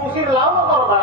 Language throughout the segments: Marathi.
খুশির লাভ করবা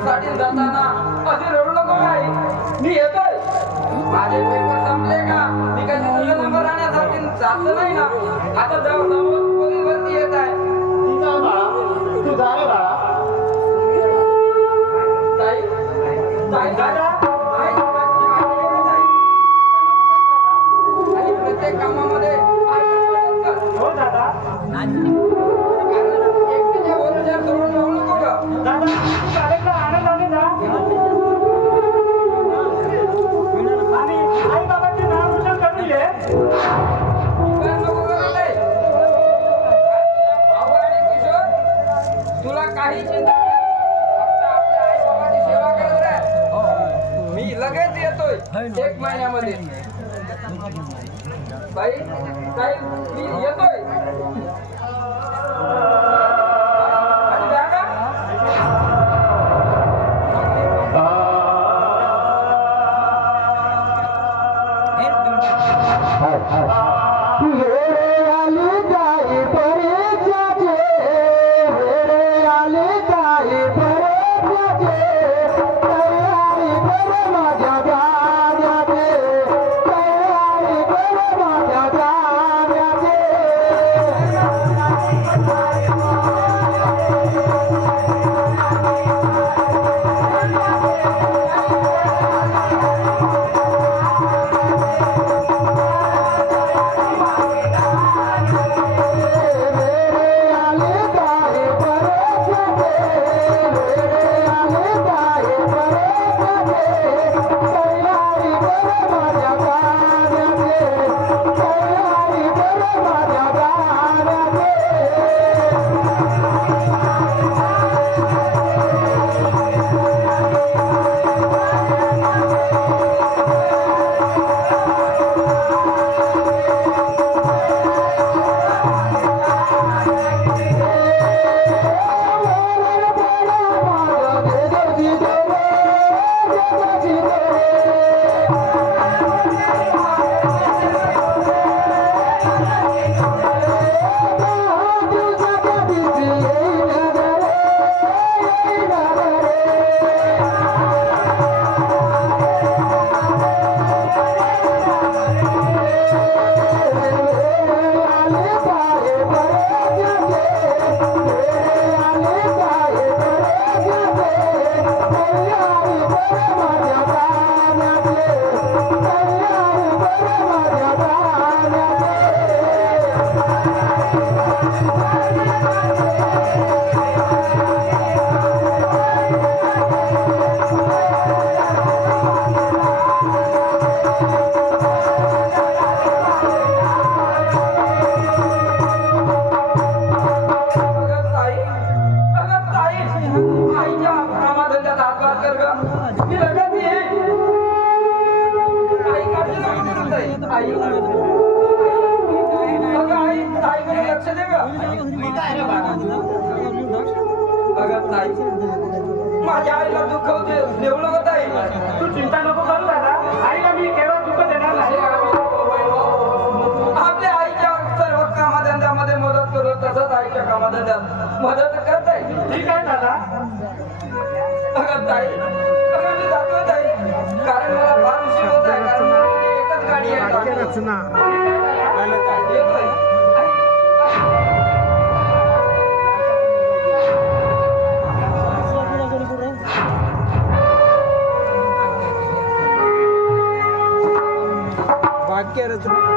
साठी जाताना असे रडू नको मी येतोय. माझे पेपर संपले का? मी काही नंबर आणण्यासाठी जात नाही ना. आता जाऊ जाऊ. मी लगेच येतोय. एक महिन्यामध्ये. बाई काही मी येतोय. Yeah. अगं ताई माझ्या आईला दुखवते देऊ नको ताई? तू चिंता नको करू दादा. आईला मी केव्हा दुःख देणार नाही. आपल्या आईच्या सर्व कामाधंद्यामध्ये मदत करू तसंच आईच्या कामाधंद्यात मदत करता येईल ठीक आहे दादा. अगं ताई अगं मी जातोय ताई. कारण मला फार उशीर होत आहे. कारण एकच गाडी आहे. quieres, Draco?